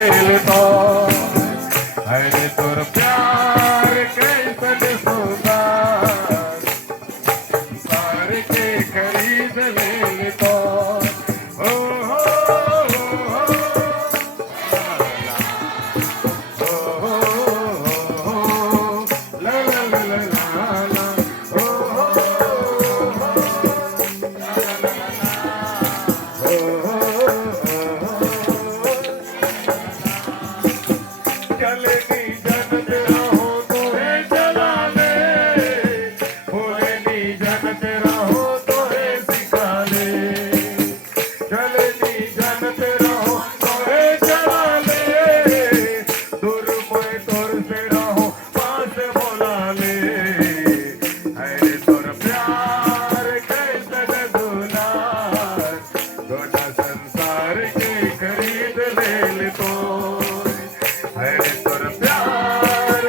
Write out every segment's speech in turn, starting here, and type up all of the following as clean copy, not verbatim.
दिल तो अरे तोर प्यार कैसन सुंदर सार के खरीद ले तो ओ हो ला ला ला ला ला ला ओ चलेगी जन्नत रहो तो है चला ले भोलेगी जन्नत रहो तो है सिखा ले चलेगी जन्नत रहो तो है चला ले दूर मोए तोर से रहो पास बोला ले अरे तोर प्यार कैसन दुलार दोना संसार के खरीद ले तो अरे तोर प्यार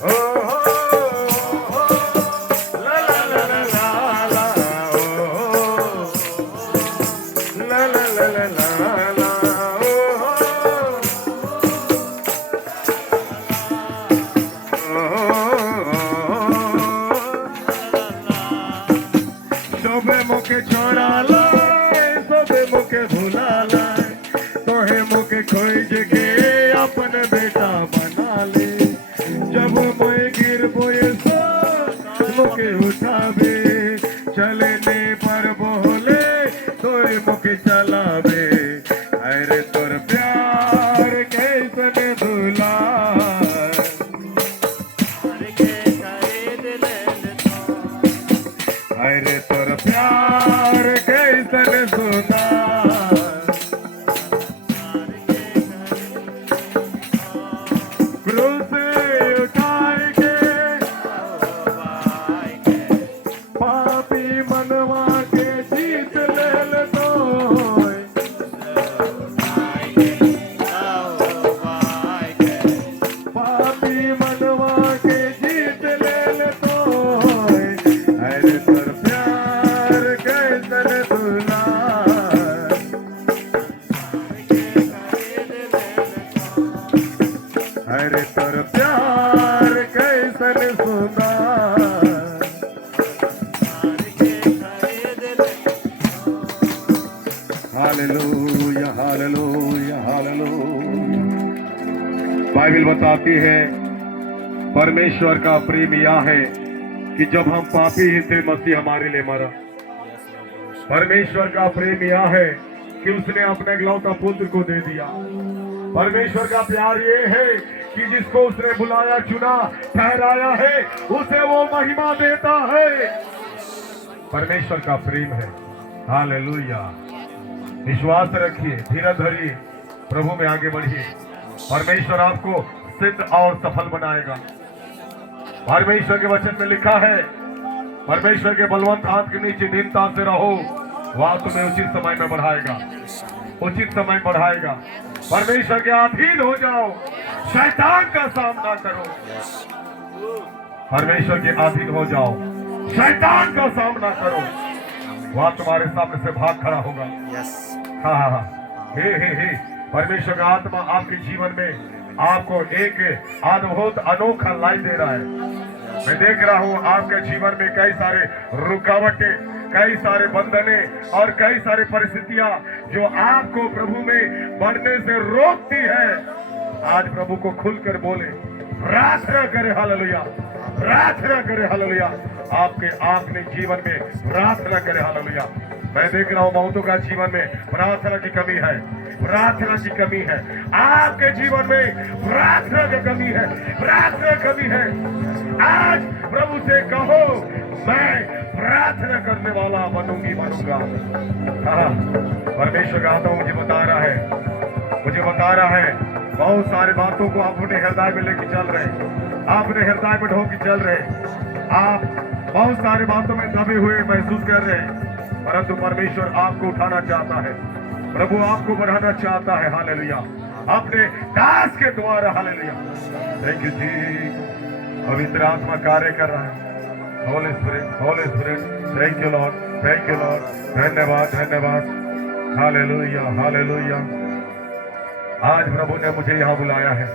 ओ हो ला ला ला ला ला ला ओ ला ला ला ला ला ला सोबे मुके छोड़ा लाए सोबे मुके भुला लाए तोहे मुके खोज के अपन बेटा बना ले जब मोए गिर बोए सो मुके उठावे चलने पर बोले तोरे मुके चलावे अरे तोर प्यार कैसन दुलार अरे तोर प्यार कैसन सुंदर क्रूस उठाए के पापी मनवा के जीत ले तो पापी मनवा के जीत ले तो अरे तोर प्यार कैसन दुलार अरे तोर प्यार कैसन सुंदर हालेलुया हालेलुया हालेलुया बाइबल बताती है परमेश्वर का प्रेम यह है कि जब हम पापी ही थे मसीह हमारे लिए मरा परमेश्वर का प्रेम यह है कि उसने अपने इकलौता पुत्र को दे दिया परमेश्वर का प्यार ये है कि जिसको उसने बुलाया चुना ठहराया है उसे वो महिमा देता है परमेश्वर का प्रेम है हालेलुया विश्वास रखिए धीरज धरिए प्रभु में आगे बढ़िए परमेश्वर आपको सिद्ध और सफल बनाएगा परमेश्वर के वचन में लिखा है परमेश्वर के बलवंत हाथ के नीचे दीनता से रहो वह तुम्हें उचित समय में बढ़ाएगा उचित समय बढ़ाएगा परमेश्वर के अधीन हो जाओ शैतान का सामना करो परमेश्वर के अधीन हो जाओ शैतान का सामना करो वह तुम्हारे सामने से भाग खड़ा होगा हाँ हाँ हाँ हे परमेश्वर का आत्मा आपके जीवन में आपको एक अद्भुत अनोखा लाई दे रहा है मैं देख रहा हूँ आपके जीवन में कई सारे रुकावटें कई सारे बंधने और कई सारे परिस्थितियां जो आपको प्रभु में बढ़ने से रोकती है आज प्रभु को खुलकर बोले प्रार्थना करे हालेलुया प्रार्थना करे हालेलुया आपके आपने जीवन में प्रार्थना करे हालेलुया मैं देख रहा हूँ बहुतों का जीवन में प्रार्थना की कमी है प्रार्थना की कमी है आपके जीवन में प्रार्थना की कमी है प्रार्थना कमी है आज प्रभु से कहो मैं प्रार्थना करने वाला बनूंगा हाँ परमेश्वर का आत्मा मुझे बता रहा है बहुत सारी बातों को आप अपने हृदय में लेके चल रहे आप अपने हृदय में ढोके चल रहे आप बहुत सारी बातों में दबे हुए महसूस कर रहे हैं परंतु परमेश्वर आपको उठाना चाहता है प्रभु आपको बढ़ाना चाहता है हालेलुया अपने दास के द्वारा हालेलुया थैंक यू जी पवित्र आत्मा कार्य कर रहा है Holi spirit, thank you Lord, thank you Lord, धन्यवाद धन्यवाद, हालेलुया हालेलुया। आज प्रभु ने मुझे यहाँ बुलाया है,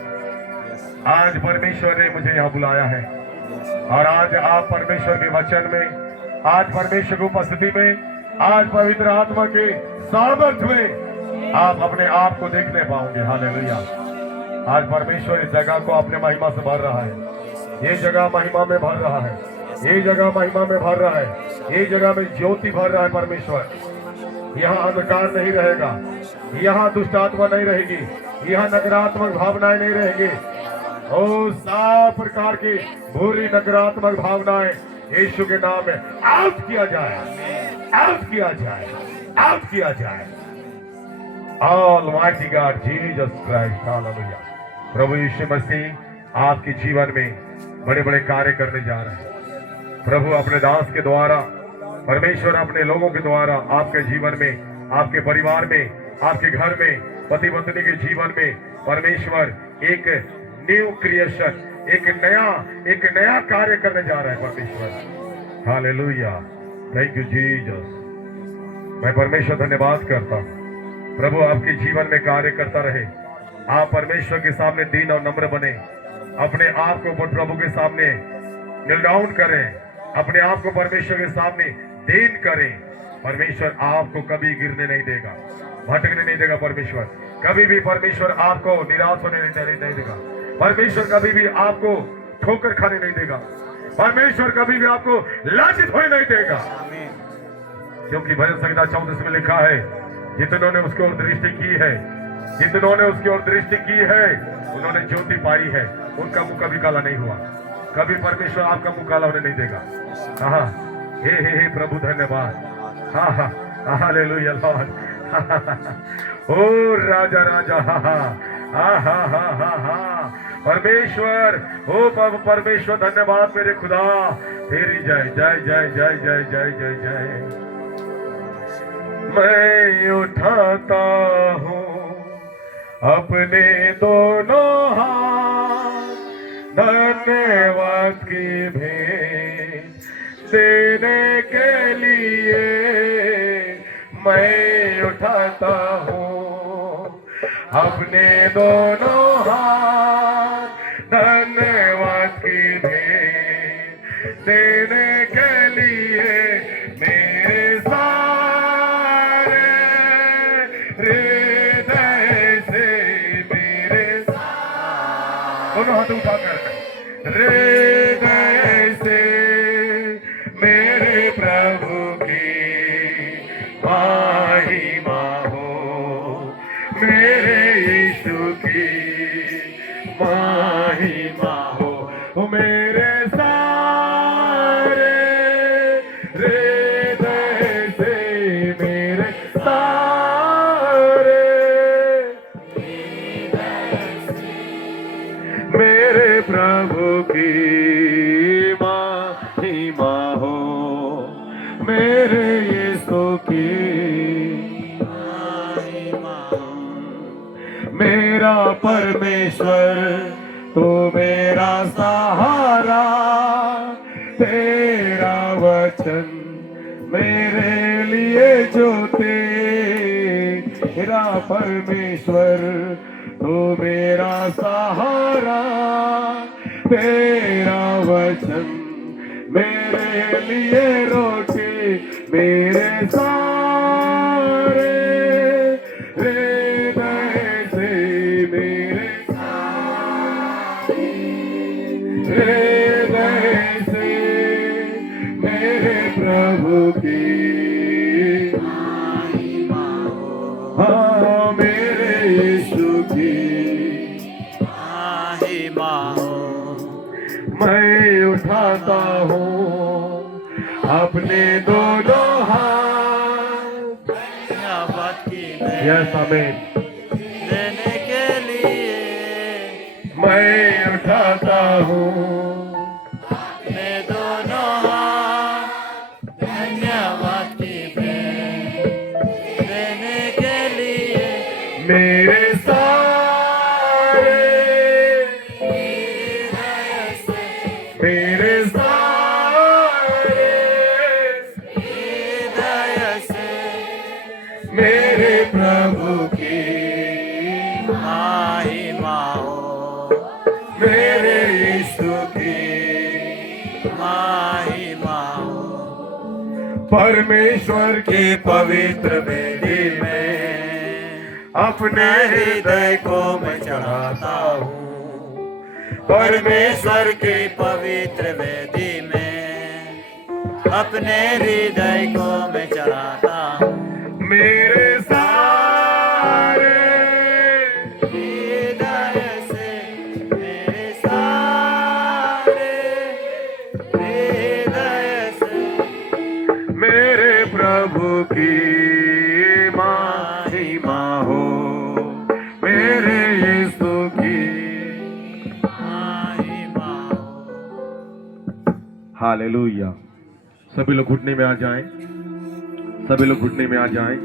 आज परमेश्वर ने मुझे यहाँ बुलाया है, और आज आप परमेश्वर के वचन में, आज परमेश्वर की उपस्थिति में, आज पवित्र आत्मा के सामर्थ्य में आप अपने आप को देखने पाओगे। हालेलुया। आज परमेश्वर इस जगह को अपने महिमा से भर रहा है, ये जगह महिमा में भर रहा है, ये जगह महिमा में भर रहा है, ये जगह में ज्योति भर रहा है परमेश्वर। यहाँ अंधकार नहीं रहेगा, यहाँ दुष्ट आत्मा नहीं रहेगी, यहाँ नकारात्मक भावनाएं नहीं रहेंगी। ओ सब प्रकार की बुरी नकारात्मक भावनाएं यीशु के नाम में आउट किया जाए, आउट किया जाए, आउट किया जाए। Almighty God, Jesus Christ, hallelujah. प्रभु यीशु मसीह आपके जीवन में बड़े बड़े कार्य करने जा रहे हैं। प्रभु अपने दास के द्वारा, परमेश्वर अपने लोगों के द्वारा आपके जीवन में, आपके परिवार में, आपके घर में, पति पत्नी के जीवन में परमेश्वर एक न्यू क्रिएशन, एक नया कार्य करने जा रहा है परमेश्वर। Hallelujah, thank you Jesus. मैं परमेश्वर धन्यवाद करता हूँ। प्रभु आपके जीवन में कार्य करता रहे, आप परमेश्वर के सामने दीन और नम्र बने, अपने आप को प्रभु के सामने नील डाउन करें, अपने आप को परमेश्वर के सामने दीन करें। परमेश्वर आपको कभी गिरने नहीं देगा, भटकने नहीं देगा। परमेश्वर कभी भी, परमेश्वर आपको निराश होने नहीं देगा। परमेश्वर कभी भी आपको ठोकर खाने नहीं देगा। परमेश्वर कभी भी आपको लांछित होने नहीं देगा, क्योंकि भजन संहिता 34 में लिखा है, जितनों ने उसकी ओर दृष्टि की है, जितनों ने उसकी ओर दृष्टि की है, उन्होंने ज्योति पाई है, उनका मुंह कभी काला नहीं हुआ। कभी परमेश्वर आपका मुंह काला होने नहीं देगा। हाँ, हे प्रभु धन्यवाद। हाँ हाँ, हालेलुया लॉर्ड। ओ राजा राजा, हाँ हाँ हाँ हाँ हाँ, परमेश्वर, ओ परमेश्वर धन्यवाद मेरे खुदा, तेरी जय जय जय जय जय जय जय जय। मैं उठाता हूँ अपने दोनों हाथ, धन्यवाद की भेंट देने के लिए। मैं उठाता हूँ अपने दोनों हाथ, धन्यवाद की भेंट देने के लिए। मेरे सारे हृदय से, मेरे दोनों हाथ उठाकर हृदय से मेरे प्रभु की महिमा हो, मेरे यीशु की महिमा हो। मेरे सारे हृदय से, मेरे सारे मेरे प्रभु की महिमा हो, मेरे यीशु की महिमा हो। मेरा परमेश्वर तू मेरा सहारा, तेरा वचन मेरे लिए जो तेरा परमेश्वर तू मेरा सहारा, तेरा वचन मेरे लिए रोटी, मेरे सारे हृदय से, मेरे हृदय से मेरे प्रभु की महिमा हो, हाँ मेरे यीशु की महिमा हो। मैं उठाता हूँ अपने दोनों हाथ, धन्यवाद की देने के लिए। मैं उठाता हूँ अपने दोनों हाथ, धन्यवाद की देने के लिए। मेरे सारे मेरे सारे मेरे प्रभु की महिमा हो, मेरे यीशु की महिमा हो। परमेश्वर की पवित्र वेदी में अपने हृदय को मैं चढ़ाता हूँ। परमेश्वर की पवित्र वेदी में अपने हृदय को मैं चढ़ाता हूँ। मेरे सारे हृदय से, मेरे सारे हृदय से मेरे प्रभु की महिमा हो, मेरे यीशु की महिमा हो। हालेलुया। सभी लोग घुटने में आ जाएं, सभी लोग घुटने में आ जाएं।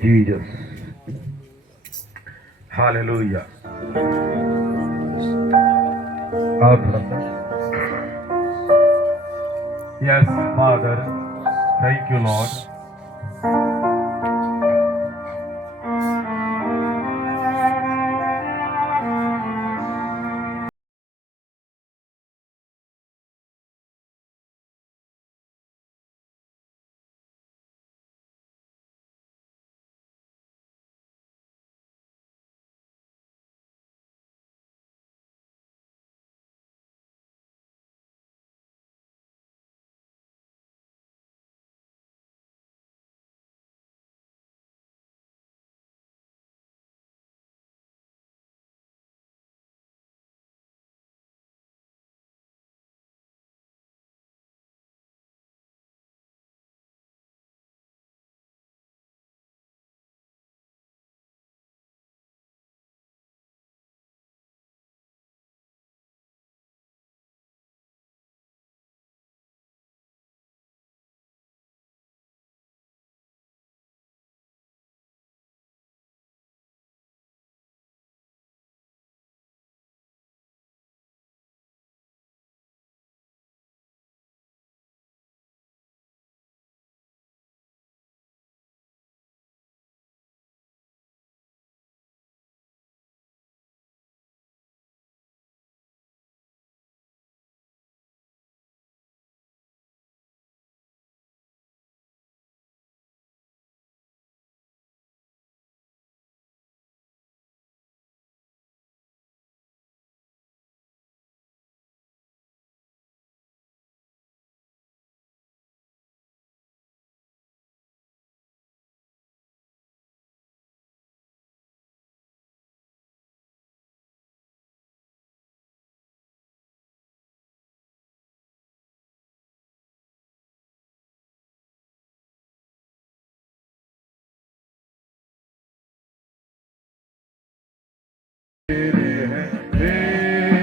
Jesus, hallelujah. और थोड़ा सा। Yes father, thank you Lord.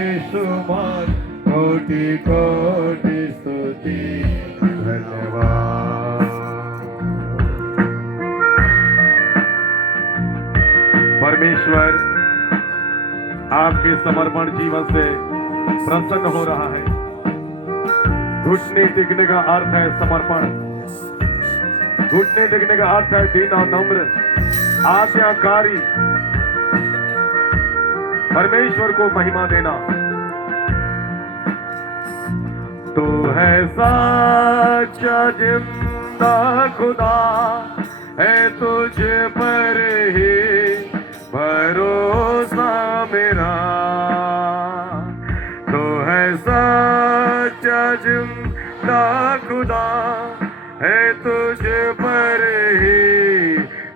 बेशुमार कोटि कोटि स्तुति धन्यवाद। परमेश्वर आपके समर्पण जीवन से प्रसन्न हो रहा है। घुटने टेकने का अर्थ है समर्पण। घुटने टेकने का अर्थ है दीन और नम्र आज्ञाकारी, परमेश्वर को महिमा देना। तो है सच्चा जिंदा खुदा, है तुझ पर ही भरोसा मेरा। तो है सच्चा जिंदा खुदा, है तुझ पर ही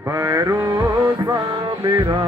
भरोसा मेरा।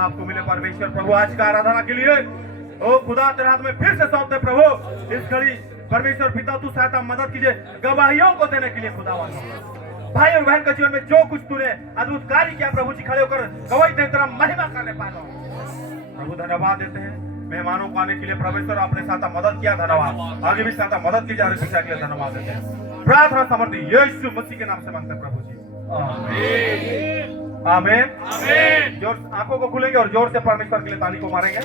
आपको मिले परमेश्वर प्रभु आज का आराधना के लिए। ओ खुदा तेरे हाथ में फिर से सौंपते प्रभु इस घड़ी परमेश्वर पिता तू सहायता मदद कीजिए गवाहियों को देने के लिए खुदा भाई और बहन के जीवन में जो कुछ तूने अद्भुत कार्य किया प्रभु जी खड़े होकर गवाही दे तेरा महिमा करने पाए प्रभु धन्यवाद देते हैं मेहमानों को आने के लिए परमेश्वर आपने सहायता मदद किया धन्यवाद आगे भी सहायता मदद की जा रही है के लिए धन्यवाद देते हैं प्रार्थना समर्थी यीशु मसीह के नाम से मांगते हैं प्रभु जी आमीन आमीन जोर आंखों को खुलेंगे और जोर से परमेश्वर के लिए ताली को मारेंगे।